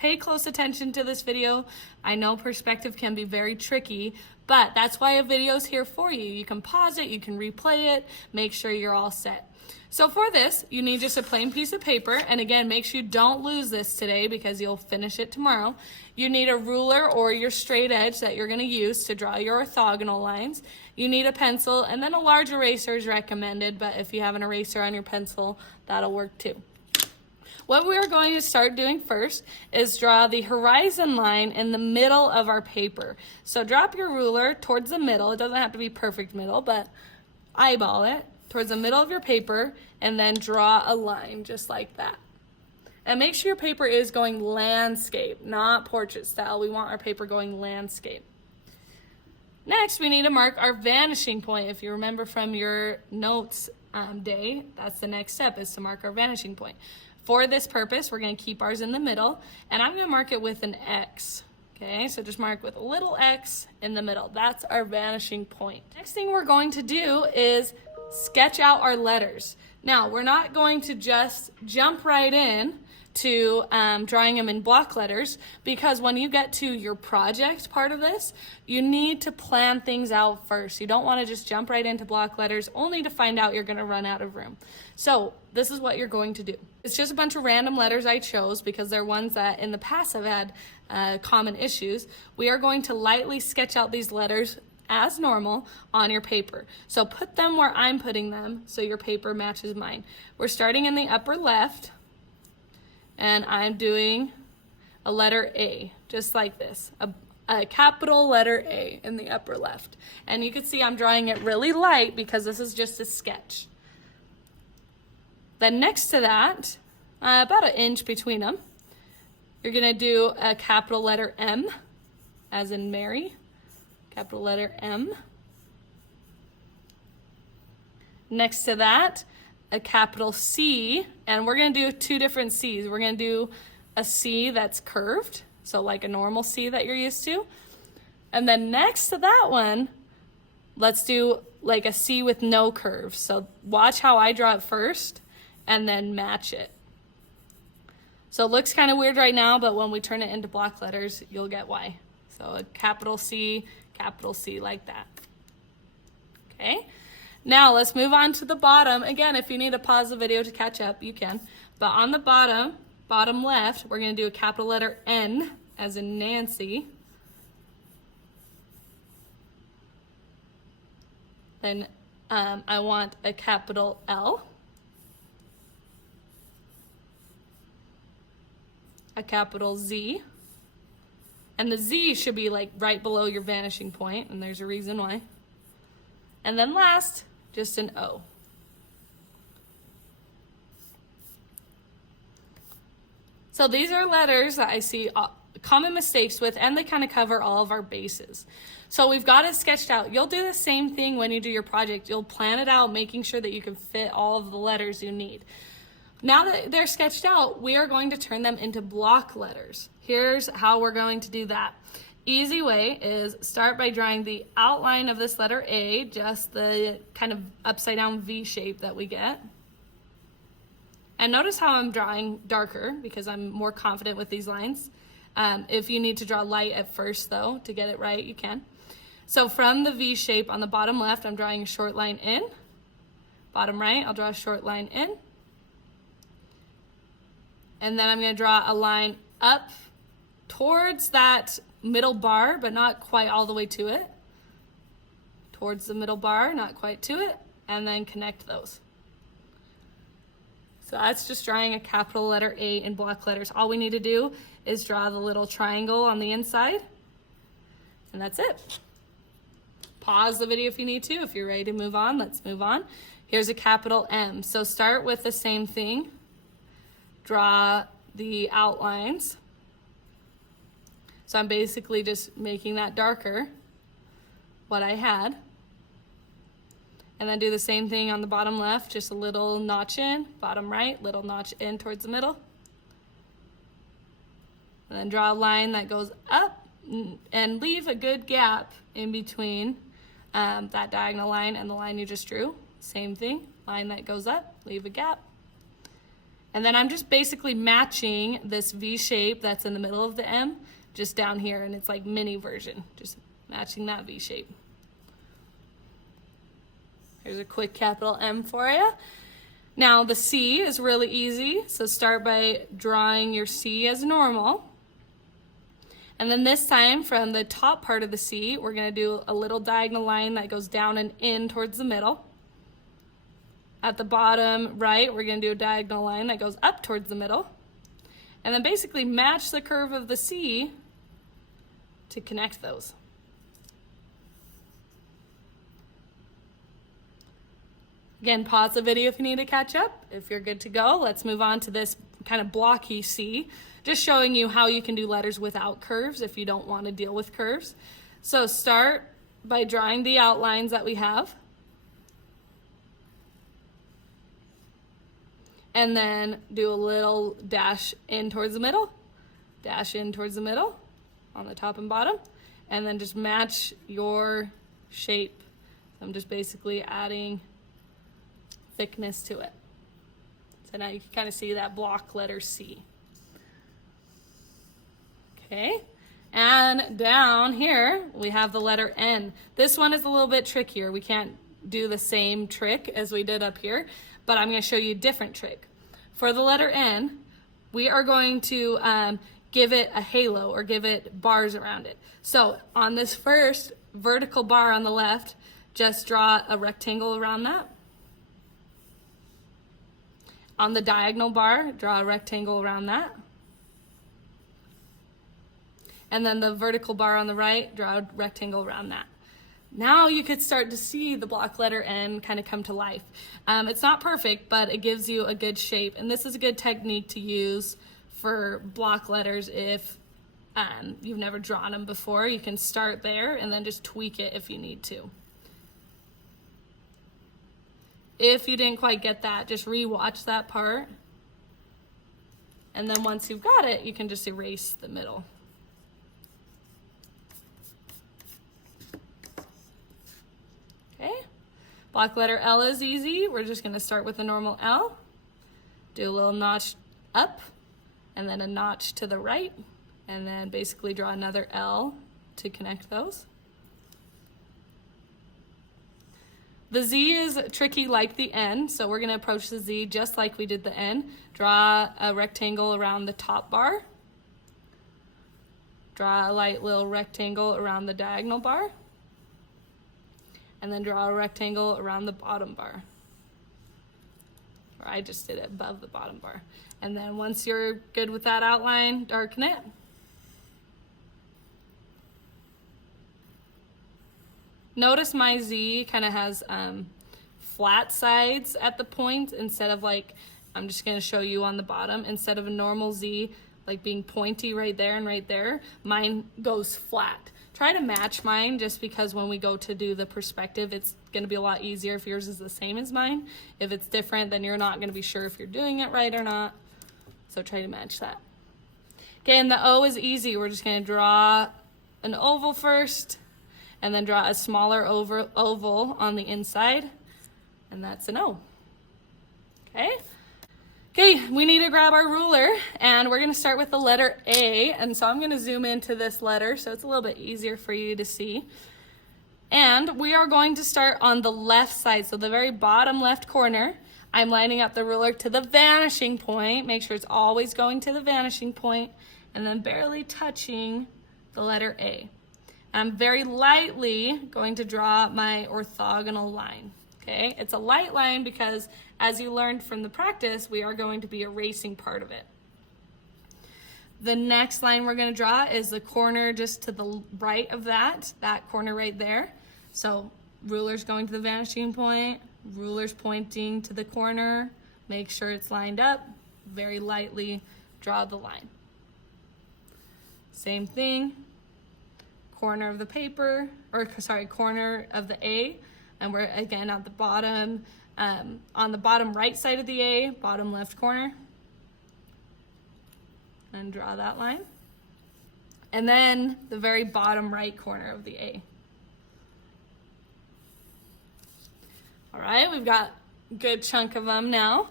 Pay close attention to this video. I know perspective can be very tricky, but that's why a video is here for you. You can pause it, you can replay it, make sure you're all set. So for this, you need just a plain piece of paper, and again, make sure you don't lose this today because you'll finish it tomorrow. You need a ruler or your straight edge that you're going to use to draw your orthogonal lines. You need a pencil, and then a large eraser is recommended, but if you have an eraser on your pencil, that'll work too. What we're going to start doing first is draw the horizon line in the middle of our paper. So drop your ruler towards the middle. It doesn't have to be perfect middle, but eyeball it towards the middle of your paper, and then draw a line just like that. And make sure your paper is going landscape, not portrait style. We want our paper going landscape. Next, we need to mark our vanishing point. If you remember from your notes day, that's the next step, is to mark our vanishing point. For this purpose, we're going to keep ours in the middle, and I'm going to mark it with an X. Okay, so just mark with a little X in the middle. That's our vanishing point. Next thing we're going to do is sketch out our letters. Now, we're not going to just jump right in to drawing them in block letters, because when you get to your project part of this, you need to plan things out first. You don't want to just jump right into block letters only to find out you're going to run out of room. So this is what you're going to do. It's just a bunch of random letters I chose because they're ones that in the past have had common issues. We are going to lightly sketch out these letters as normal on your paper. So put them where I'm putting them so your paper matches mine. We're starting in the upper left, and I'm doing a letter A, just like this, a capital letter A in the upper left. And you can see I'm drawing it really light because this is just a sketch. Then next to that, about an inch between them, you're gonna do a capital letter M, as in Mary. Capital letter M. Next to that, a capital C, and we're going to do two different C's. We're going to do a C that's curved, so like a normal C that you're used to. And then next to that one, let's do like a C with no curve. So watch how I draw it first and then match it. So it looks kind of weird right now, but when we turn it into block letters, you'll get why. So a capital C like that. Okay, now let's move on to the bottom. Again, if you need to pause the video to catch up, you can. But on the bottom left, we're going to do a capital letter N, as in Nancy. Then I want a capital L, a capital Z, and the Z should be like right below your vanishing point, and there's a reason why. And then last, just an O. So these are letters that I see common mistakes with, and they kind of cover all of our bases. So we've got it sketched out. You'll do the same thing when you do your project. You'll plan it out, making sure that you can fit all of the letters you need. Now that they're sketched out, we are going to turn them into block letters. Here's how we're going to do that. Easy way is start by drawing the outline of this letter A, just the kind of upside down V shape that we get. And notice how I'm drawing darker because I'm more confident with these lines. If you need to draw light at first though, to get it right, you can. So from the V shape on the bottom left, I'm drawing a short line in. Bottom right, I'll draw a short line in. And then I'm going to draw a line up towards that middle bar, but not quite all the way to it. Towards the middle bar, not quite to it, and then connect those. So that's just drawing a capital letter A in block letters. All we need to do is draw the little triangle on the inside, and that's it. Pause the video if you need to. If you're ready to move on, let's move on. Here's a capital M. So start with the same thing. Draw the outlines. So I'm basically just making that darker, what I had. And then do the same thing on the bottom left, just a little notch in, bottom right, little notch in towards the middle. And then draw a line that goes up and leave a good gap in between that diagonal line and the line you just drew. Same thing, line that goes up, leave a gap. And then I'm just basically matching this V shape that's in the middle of the M just down here, and it's like mini version, just matching that V shape. Here's a quick capital M for you. Now the C is really easy, so start by drawing your C as normal. And then this time from the top part of the C, we're going to do a little diagonal line that goes down and in towards the middle. At the bottom right, we're going to do a diagonal line that goes up towards the middle. And then basically match the curve of the C to connect those. Again, pause the video if you need to catch up. If you're good to go, let's move on to this kind of blocky C, just showing you how you can do letters without curves if you don't want to deal with curves. So start by drawing the outlines that we have. And then do a little dash in towards the middle, dash in towards the middle on the top and bottom, and then just match your shape. So I'm just basically adding thickness to it. So now you can kind of see that block letter C. Okay, and down here we have the letter N. This one is a little bit trickier. We can't do the same trick as we did up here, but I'm going to show you a different trick. For the letter N, we are going to give it a halo or give it bars around it. So on this first vertical bar on the left, just draw a rectangle around that. On the diagonal bar, draw a rectangle around that. And then the vertical bar on the right, draw a rectangle around that. Now you could start to see the block letter N kind of come to life. It's not perfect, but it gives you a good shape. And this is a good technique to use for block letters if you've never drawn them before. You can start there and then just tweak it if you need to. If you didn't quite get that, just re-watch that part. And then once you've got it, you can just erase the middle. Okay, block letter L is easy. We're just going to start with a normal L, do a little notch up, and then a notch to the right, and then basically draw another L to connect those. The Z is tricky like the N, so we're going to approach the Z just like we did the N. Draw a rectangle around the top bar. Draw a light little rectangle around the diagonal bar. And then draw a rectangle around the bottom bar. Or I just did it above the bottom bar. And then once you're good with that outline, darken it. Notice my Z kind of has flat sides at the point instead of like, I'm just going to show you on the bottom, instead of a normal Z like being pointy right there and right there, mine goes flat. Try to match mine just because when we go to do the perspective, it's going to be a lot easier if yours is the same as mine. If it's different, then you're not going to be sure if you're doing it right or not. So try to match that. Okay, and the O is easy. We're just going to draw an oval first and then draw a smaller oval on the inside, and that's an O. Okay? Okay, we need to grab our ruler, and we're going to start with the letter A, and so I'm going to zoom into this letter so it's a little bit easier for you to see. And we are going to start on the left side, so the very bottom left corner. I'm lining up the ruler to the vanishing point. Make sure it's always going to the vanishing point, and then barely touching the letter A. I'm very lightly going to draw my orthogonal line. Okay, it's a light line because as you learned from the practice, we are going to be erasing part of it. The next line we're going to draw is the corner just to the right of that corner right there. So ruler's going to the vanishing point, ruler's pointing to the corner, make sure it's lined up, very lightly draw the line. Same thing, corner of the paper, or sorry, corner of the A, and we're again at the bottom, on the bottom right side of the A, bottom left corner, and draw that line. And then the very bottom right corner of the A. All right, we've got a good chunk of them now.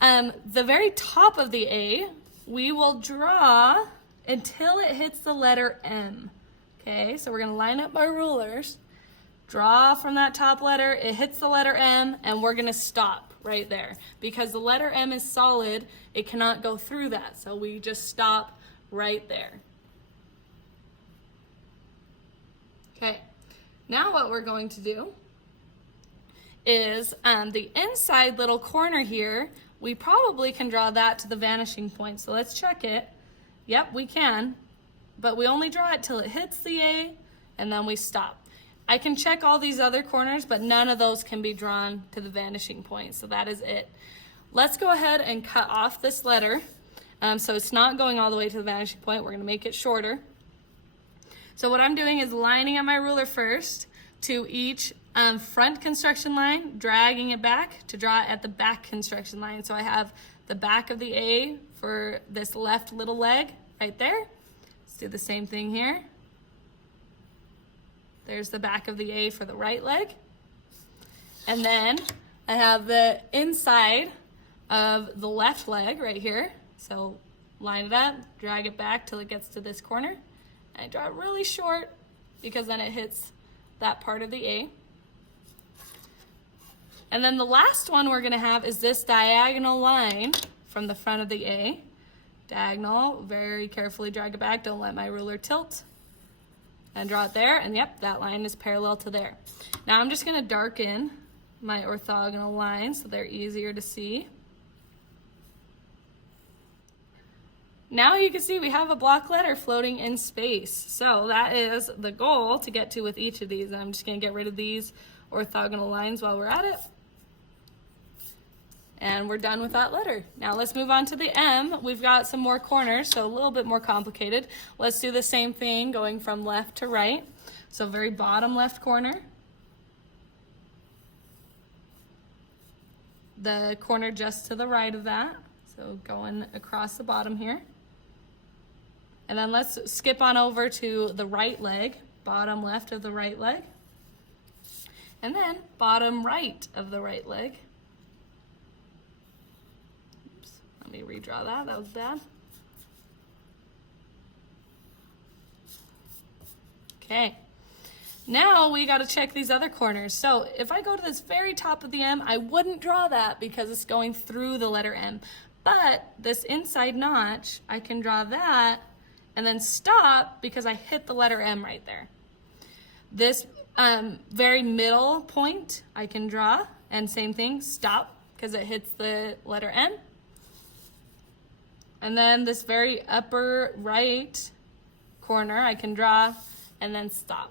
The very top of the A, we will draw until it hits the letter M. Okay, so we're gonna line up our rulers, draw from that top letter, it hits the letter M, and we're gonna stop right there. Because the letter M is solid, it cannot go through that, so we just stop right there. Okay, now what we're going to do is the inside little corner here, we probably can draw that to the vanishing point. So let's check it. Yep, we can, but we only draw it till it hits the A, and then we stop. I can check all these other corners, but none of those can be drawn to the vanishing point, so that is it. Let's go ahead and cut off this letter. So it's not going all the way to the vanishing point. We're gonna make it shorter. So what I'm doing is lining up my ruler first to each front construction line, dragging it back to draw it at the back construction line. So I have the back of the A for this left little leg right there. Let's do the same thing here. There's the back of the A for the right leg. And then I have the inside of the left leg right here. So line it up, drag it back till it gets to this corner. And I draw it really short because then it hits that part of the A. And then the last one we're gonna have is this diagonal line from the front of the A. Diagonal, very carefully drag it back, don't let my ruler tilt. And draw it there, and yep, that line is parallel to there. Now I'm just gonna darken my orthogonal lines so they're easier to see. Now you can see we have a block letter floating in space. So that is the goal to get to with each of these. And I'm just gonna get rid of these orthogonal lines while we're at it. And we're done with that letter. Now let's move on to the M. We've got some more corners, so a little bit more complicated. Let's do the same thing going from left to right. So very bottom left corner. The corner just to the right of that. So going across the bottom here. And then let's skip on over to the right leg, bottom left of the right leg. And then bottom right of the right leg. Oops, let me redraw that, that was bad. Okay, now we gotta check these other corners. So if I go to this very top of the M, I wouldn't draw that because it's going through the letter M. But this inside notch, I can draw that and then stop because I hit the letter M right there. This very middle point I can draw, and same thing, stop because it hits the letter M. And then this very upper right corner I can draw and then stop.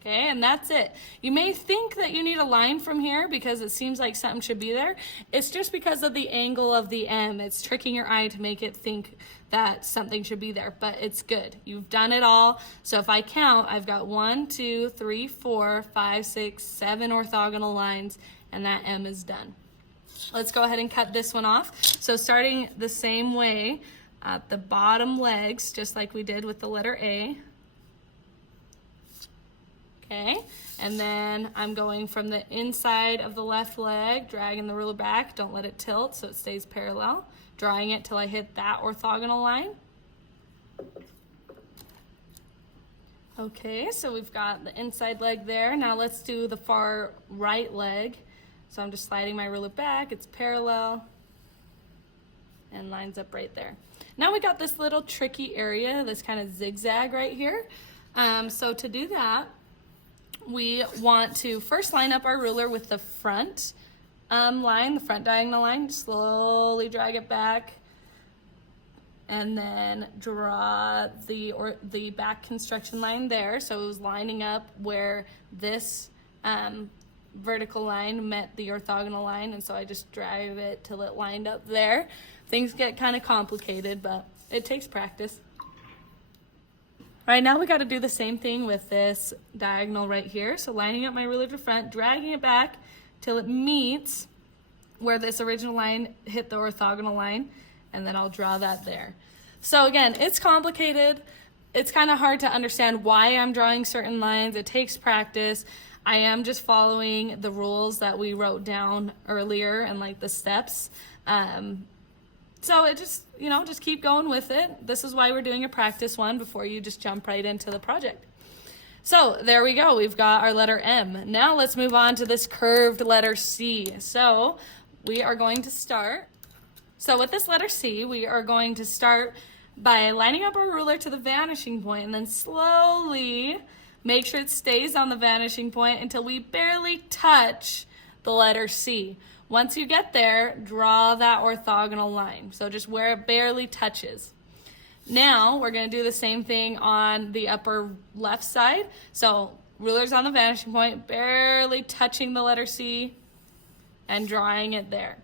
Okay, and that's it. You may think that you need a line from here because it seems like something should be there. It's just because of the angle of the M. It's tricking your eye to make it think that something should be there, but it's good. You've done it all. So if I count, I've got 1, 2, 3, 4, 5, 6, 7 orthogonal lines, and that M is done. Let's go ahead and cut this one off. So starting the same way at the bottom legs, just like we did with the letter A. Okay, and then I'm going from the inside of the left leg, dragging the ruler back, don't let it tilt so it stays parallel, drawing it till I hit that orthogonal line. Okay, so we've got the inside leg there. Now let's do the far right leg. So I'm just sliding my ruler back, it's parallel, and lines up right there. Now we got this little tricky area, this kind of zigzag right here. So to do that, we want to first line up our ruler with the front line, the front diagonal line. Slowly drag it back, and then draw the back construction line there. So it was lining up where this vertical line met the orthogonal line, and so I just drive it till it lined up there. Things get kind of complicated, but it takes practice. All right, now we got to do the same thing with this diagonal right here. So lining up my ruler to front, dragging it back till it meets where this original line hit the orthogonal line, and then I'll draw that there. So again, it's complicated. It's kind of hard to understand why I'm drawing certain lines. It takes practice. I am just following the rules that we wrote down earlier and like the steps. So it just, just keep going with it. This is why we're doing a practice one before you just jump right into the project. So there we go. We've got our letter M. Now let's move on to this curved letter C. So we are going to start. So with this letter C, we are going to start by lining up our ruler to the vanishing point and then slowly make sure it stays on the vanishing point until we barely touch the letter C. Once you get there, draw that orthogonal line. So just where it barely touches. Now we're going to do the same thing on the upper left side. So ruler's on the vanishing point, barely touching the letter C and drawing it there.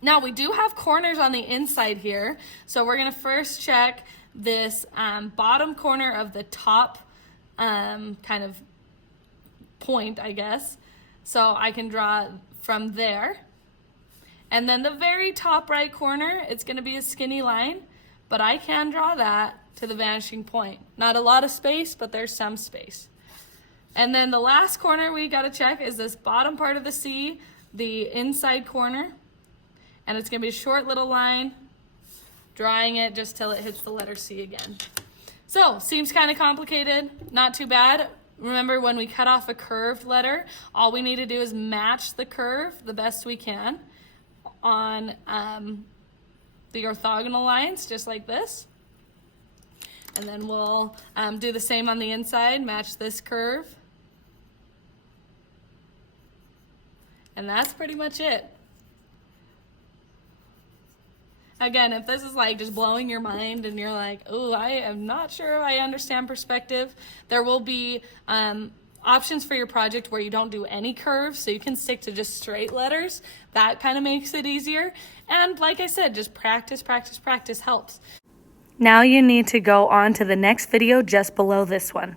Now we do have corners on the inside here. So we're going to first check this bottom corner of the top kind of point, I guess. So I can draw from there. And then the very top right corner, it's going to be a skinny line, but I can draw that to the vanishing point. Not a lot of space, but there's some space. And then the last corner we got to check is this bottom part of the C, the inside corner. And it's going to be a short little line, drawing it just till it hits the letter C again. So, seems kind of complicated, not too bad. Remember, when we cut off a curved letter, all we need to do is match the curve the best we can on the orthogonal lines, just like this. And then we'll do the same on the inside, match this curve. And that's pretty much it. Again, if this is like just blowing your mind and you're like, oh, I am not sure I understand perspective, there will be options for your project where you don't do any curves, so you can stick to just straight letters. That kind of makes it easier. And like I said, just practice, practice, practice helps. Now you need to go on to the next video just below this one.